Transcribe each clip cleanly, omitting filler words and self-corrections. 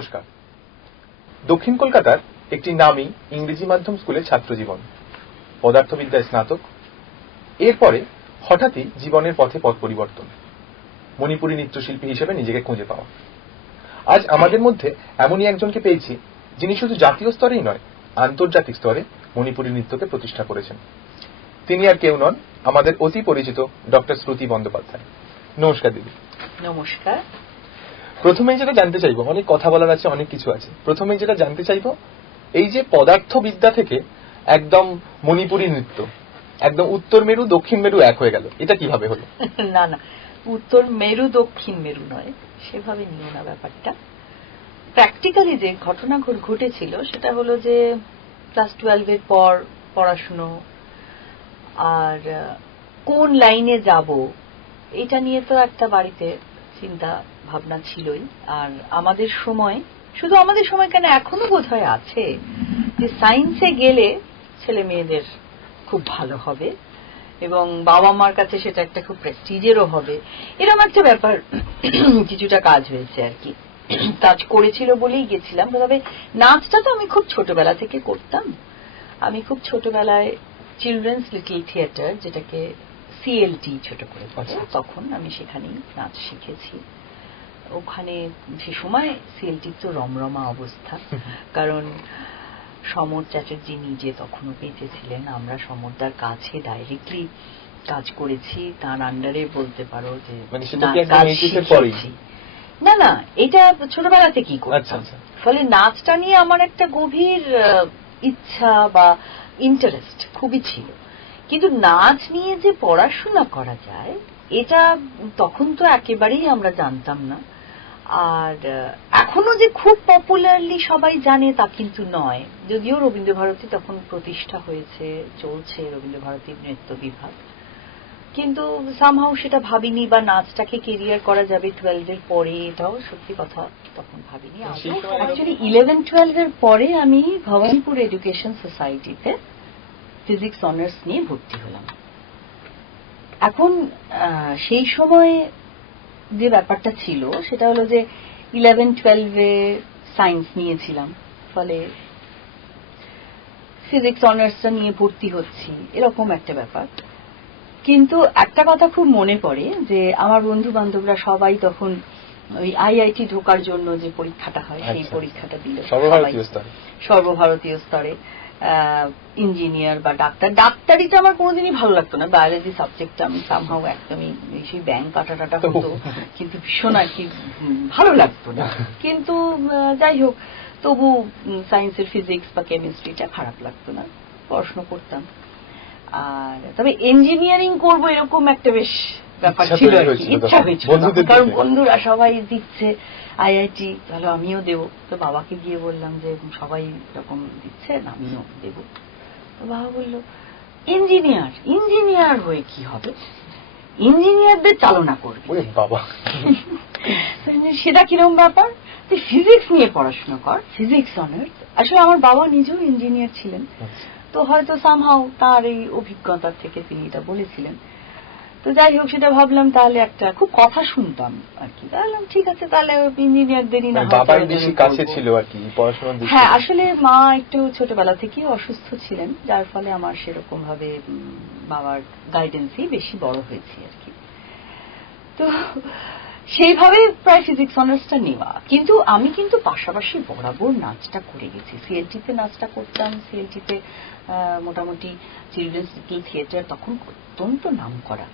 নমস্কার। দক্ষিণ কলকাতার একটি নামী ইংরেজি মাধ্যম স্কুলের ছাত্র জীবন, পদার্থবিদ্যায় স্নাতক, এরপরে হঠাৎই জীবনের পথে পথ পরিবর্তন, মণিপুরী নৃত্যশিল্পী হিসেবে নিজেকে খুঁজে পাওয়া। আজ আমাদের মধ্যে এমনই একজনকে পেয়েছি যিনি শুধু জাতীয় স্তরেই নয়, আন্তর্জাতিক স্তরে মণিপুরী নৃত্যকে প্রতিষ্ঠা করেছেন। তিনি আর কেউ নন, আমাদের অতি পরিচিত ডক্টর শ্রুতি বন্দ্যোপাধ্যায়। নমস্কার দিদি। নমস্কার। প্রথমেই যেটা জানতে চাইবো, অনেক কথা বলার আছে, অনেক কিছু আছে, প্রথমেই যেটা জানতে চাইবো, এই যে পদার্থবিদ্যা থেকে একদম মণিপুরী নৃত্য, একদম উত্তর মেরু দক্ষিণ মেরু এক হয়ে গেল, এটা কিভাবে হলো? না না, উত্তর মেরু দক্ষিণ মেরু নয়, সেভাবে নিও না ব্যাপারটা। প্র্যাকটিক্যালি যে ঘটনা ঘটেছিল সেটা হলো যে ক্লাস 12-এর পর পড়াশুনো আর কোন লাইনে যাব এটা নিয়ে তো একটা বাড়িতে চিন্তা ভাবনা ছিলই। আর আমাদের সময়, শুধু আমাদের সময় কেন, এখনো বোধহয় আছে যে সায়েন্সে গেলে ছেলে মেয়েদের খুব ভালো হবে এবং বাবা মার কাছে সেটা একটা খুব প্রেস্টিজেরও হবে, এরকম একটা ব্যাপার কিছুটা কাজ হয়েছে আর কি। কাজ করেছিল বলেই গেছিলাম। তবে নাচটা তো আমি খুব ছোটবেলা থেকে করতাম। আমি খুব ছোটবেলায় চিলড্রেন্স লিটল থিয়েটার, যেটাকে সিএলটি ছোট করে বলে, তখন আমি সেখানেই নাচ শিখেছি। ওখানে সে সময় সিএলটি তো রমরমা অবস্থা, কারণ সমর চ্যাটার্জি নিজে তখনও বেঁচে ছিলেন। আমরা সমরদার কাছে ডাইরেক্টলি কাজ করেছি, তার আন্ডারে বলতে পারো যে না না, এটা ছোটবেলা থেকেই করতাম। ফলে নাচটা নিয়ে আমার একটা গভীর ইচ্ছা বা ইন্টারেস্ট খুবই ছিল। কিন্তু নাচ নিয়ে যে পড়াশোনা করা যায় এটা তখন তো একেবারেই আমরা জানতাম না। আর এখনো যে খুব পপুলারলি সবাই জানে তা কিন্তু নয়, যদিও রবীন্দ্রভারতী তখন প্রতিষ্ঠা হয়েছে, চলছে রবীন্দ্রভারতীর নৃত্য বিভাগ, কিন্তু সামহাউ সেটা ভাবিনি বা নাচটাকে কেরিয়ার করা যাবে 12-এর পরে, এটাও সত্যি কথা তখন ভাবিনি। অ্যাকচুয়ালি 11-12-এর পরে আমি ভবানীপুর এডুকেশন সোসাইটিতে ফিজিক্স অনার্স নিয়ে ভর্তি হলাম। এখন সেই সময় যে ব্যাপারটা ছিল সেটা হলো যে 11-12-এ সায়েন্স নিয়েছিলাম, ফলে ফিজিক্স অনার্সটা নিয়ে ভর্তি হচ্ছি, এরকম একটা ব্যাপার। কিন্তু একটা কথা খুব মনে পড়ে যে আমার বন্ধু বান্ধবরা সবাই তখন ওই আইআইটি ঢোকার জন্য যে পরীক্ষাটা হয় সেই পরীক্ষাটা দিল সর্বভারতীয় স্তরে। ইঞ্জিনিয়ার বা ডাক্তার, ডাক্তারিটা আমার কোনোদিনই ভালো লাগতো না, বায়োলজি সাবজেক্টটা আমি সামহাউ একদমই, সেই ব্যাংক কাটাটা হতো কিন্তু ভীষণ আর কি ভালো লাগতো না। কিন্তু যাই হোক, তবু সায়েন্সের ফিজিক্স বা কেমিস্ট্রিটা খারাপ লাগতো না, পড়াশোনা করতাম। আর তবে ইঞ্জিনিয়ারিং করবো এরকম একটা বেশ ব্যাপার ছিল, ইচ্ছা হয়েছিল, কারণ বন্ধুরা সবাই দিচ্ছে আইআইটি, তাহলে আমিও দেবো। তো বাবাকে গিয়ে বললাম যে সবাই এরকম দিচ্ছে, আমিও দেব। তো বাবা বলল ইঞ্জিনিয়ার হয়ে কি হবে, ইঞ্জিনিয়ারদের চালনা করবে। বাবা সেটা কিরকম ব্যাপার, তুই ফিজিক্স নিয়ে পড়াশোনা কর, ফিজিক্স অনার্স। আসলে আমার বাবা নিজেও ইঞ্জিনিয়ার ছিলেন, তো হয়তো সামহাউ তার এই অভিজ্ঞতা থেকে তিনি এটা বলেছিলেন। তো যাই হোক, সেটা ভাবলাম, তাহলে একটা খুব কথা শুনতাম আর কি, তাহলে ঠিক আছে, তাহলে ইঞ্জিনিয়ারদেরই না। হ্যাঁ, আসলে মা একটু ছোটবেলা থেকে অসুস্থ ছিলেন, যার ফলে আমার সেরকম ভাবে বাবার গাইডেন্সই বেশি বড় হয়েছি আর কি। তো সেইভাবে প্রায় ফিজিক্স অনার্সটা নেওয়া। কিন্তু আমি কিন্তু পাশাপাশি বরাবর নাচটা করে গেছি। সিএলটিতে নাচটা করতাম, সিএলটিতে মোটামুটি চিলড্রেন্স লিটল থিয়েটার তখন অত্যন্ত নাম করা,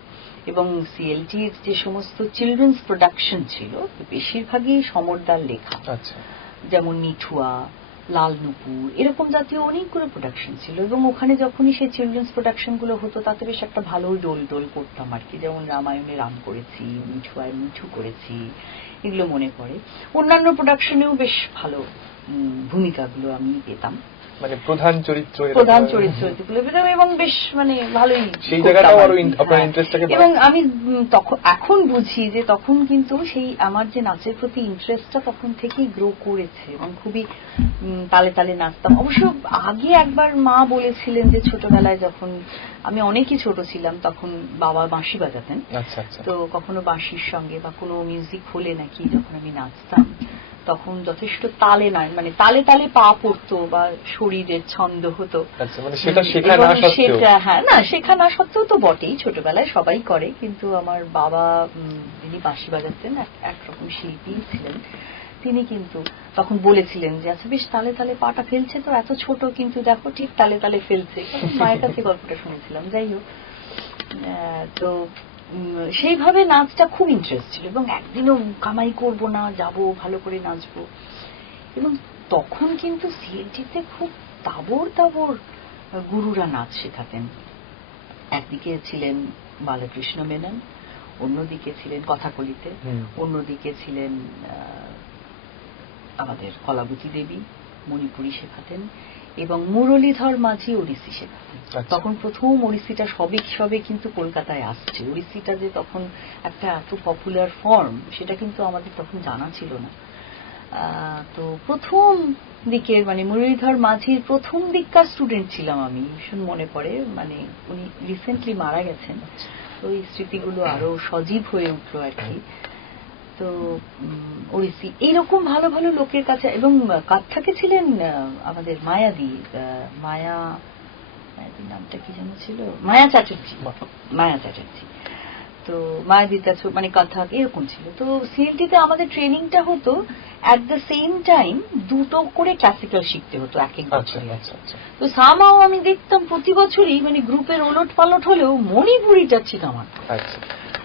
এবং সিএলটির যে সমস্ত চিলড্রেন্স প্রোডাকশন ছিল বেশিরভাগই সমরদার লেখা, যেমন নিঠুয়া, লাল নুপুর, এরকম জাতীয় অনেকগুলো প্রোডাকশন ছিল। এবং ওখানে যখনই সেই চিলড্রেন্স প্রোডাকশন গুলো হতো তাতে বেশ একটা ভালো রোল করতাম আর কি, যেমন রামায়ণে রাম করেছি, মিঠুয়ায় মিঠু করেছি, এগুলো মনে পড়ে। অন্যান্য প্রোডাকশনেও বেশ ভালো ভূমিকাগুলো আমি পেতাম, মানে প্রধান চরিত্র এবং বেশ মানে ভালোই। এবং আমি এখন বুঝি যে তখন কিন্তু সেই আমার যে নাচের প্রতি ইন্টারেস্টটা তখন থেকেই গ্রো করেছে এবং খুবই তালে তালে নাচতাম। অবশ্য আগে একবার মা বলেছিলেন যে ছোটবেলায় যখন আমি অনেকই ছোট ছিলাম তখন বাবা বাঁশি বাজাতেন, তো কখনো বাঁশির সঙ্গে বা কোনো মিউজিক হলে নাকি যখন আমি নাচতাম তখন যথেষ্ট তালে নয়, মানে তালে তালে পা পড়তো বা শরীরের ছন্দ হতো। মানে সেটা শেখা না সত্ত্বেও, হ্যাঁ, না শেখা না সত্ত্বেও তো বটেই, ছোটবেলায় সবাই করে। কিন্তু আমার বাবা যিনি বাঁশি বাজাতেন, একরকম শিল্পী ছিলেন, তিনি কিন্তু তখন বলেছিলেন যে আচ্ছা বেশ তালে তালে পাটা ফেলছে, তো এত ছোট কিন্তু দেখো ঠিক তালে তালে ফেলছে। মায়ের কাছে গল্পটা শুনেছিলাম। যাই হোক, তো সেইভাবে নাচটা খুব ইন্টারেস্ট ছিল, এবং একদিনও কামাই করব না, যাব ভালো করে নাচবো। এবং তখন কিন্তু সিএলটিতে খুব তাবড় তাবড় গুরুরা নাচ শেখাতেন। একদিকে ছিলেন বালকৃষ্ণ মেনন, অন্যদিকে ছিলেন কথাকলিতে, অন্যদিকে ছিলেন আমাদের কলাবতী দেবী, মণিপুরী শেখাতেন, এবং মুরলীধর মাঝি ওড়িশি শেখাতেন। তখন প্রথম ওড়িশিটা সবে কিন্তু কলকাতায় আসছে। ওড়িশিটা যে তখন একটা এত পপুলার ফর্ম, সেটা কিন্তু আমাদের তখন জানা ছিল না। তো প্রথম দিকের মানে মুরলীধর মাঝির প্রথম দিককার স্টুডেন্ট ছিলাম আমি, ভীষণ মনে পড়ে। মানে উনি রিসেন্টলি মারা গেছেন, তো এই স্মৃতিগুলো আরো সজীব হয়ে উঠলো আর কি। তো ওড়িশি এইরকম ভালো ভালো লোকের কাছে, এবং কাত্থাকে ছিলেন আমাদের মায়াদি, মায়াদির নামটা কি যেন ছিল, মায়া চ্যাটার্জি। তো মায়াদিতা মানে কাথাক এরকম ছিল। তো সিএলটিতে আমাদের ট্রেনিংটা হতো অ্যাট দ্য সেম টাইম, দুটো করে ক্লাসিক্যাল শিখতে হতো এক এক বছরে। তো সামাও আমি দেখতাম প্রতি বছরই মানে গ্রুপের ওলট পালট হলেও মণিপুরিটা ঠিক আমার।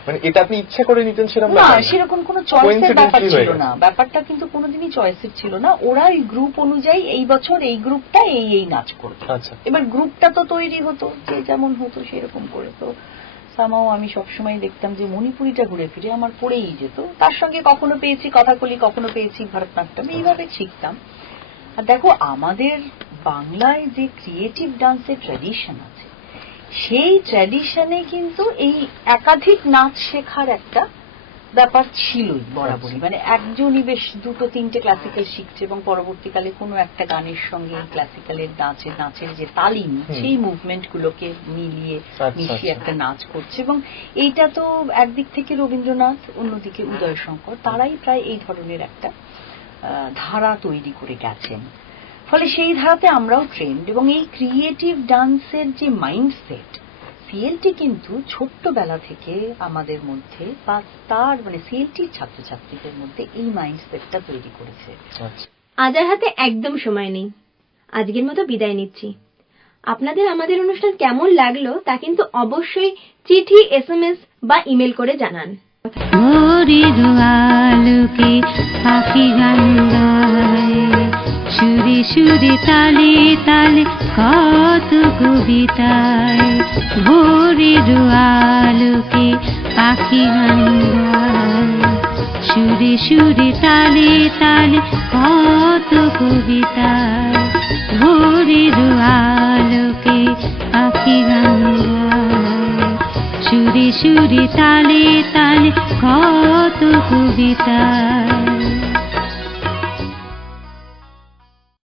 মানে এটা আপনি ইচ্ছা করে নিতেন সেরকম না, সেরকম কোনো চয়েসের ব্যাপার ছিল না। ব্যাপারটা কিন্তু কোনোদিনই চয়েসের ছিল না। ওরা এই গ্রুপ অনুযায়ী এই বছর এই গ্রুপটা এই নাচ করতো। এবার গ্রুপটা তো তৈরি হতো, যে যেমন হতো সেরকম করে। তো সামাও আমি সবসময় দেখতাম যে মণিপুরিটা ঘুরে ফিরে আমার পড়েই যেত। তার সঙ্গে কখনো পেয়েছি কথাকলি, কখনো পেয়েছি ভারতনাট্যম, এইভাবে শিখতাম। আর দেখো, আমাদের বাংলায় যে ক্রিয়েটিভ ডান্সের ট্র্যাডিশন আছে, সেই ট্র্যাডিশনে কিন্তু এই একাধিক নাচ শেখার একটা ব্যাপার ছিলই বরাবরই। মানে একজনই বেশ দুটো তিনটে ক্লাসিক্যাল শিখছে এবং পরবর্তীকালে কোনো একটা গানের সঙ্গে ক্লাসিক্যালের নাচের যে তালিম, সেই মুভমেন্ট গুলোকে মিশিয়ে একটা নাচ করছে। এবং এইটা তো একদিক থেকে রবীন্দ্রনাথ, অন্যদিকে উদয় শঙ্কর, তারাই প্রায় এই ধরনের একটা ধারা তৈরি করে গেছেন। ফলে সেই ধারাতে আমরাও ট্রেন্ড। এবং এই ক্রিয়েটিভ ডান্সের যে মাইন্ডসেট, সিএলটি কিন্তু ছোট্টবেলা থেকে আমাদের মধ্যে বা তার মানে সিএলটির ছাত্রছাত্রীদের মধ্যে এই মাইন্ডসেটটা তৈরি করেছে। আজ আর হাতে একদম সময় নেই, আজকের মতো বিদায় নিচ্ছি। আপনাদের আমাদের অনুষ্ঠান কেমন লাগলো তা কিন্তু অবশ্যই চিঠি, এসএমএস বা ইমেল করে জানান। সুরে সুরে তালে তালে কত কবিতায় ভোরের আলোকে পাখি গান গায়। সুরে সুরে তালে তালে কত কবিতায় ভোরের আলোকে পাখি গান গায়। সুরে সুরে তালে তালে কত কবিতায়।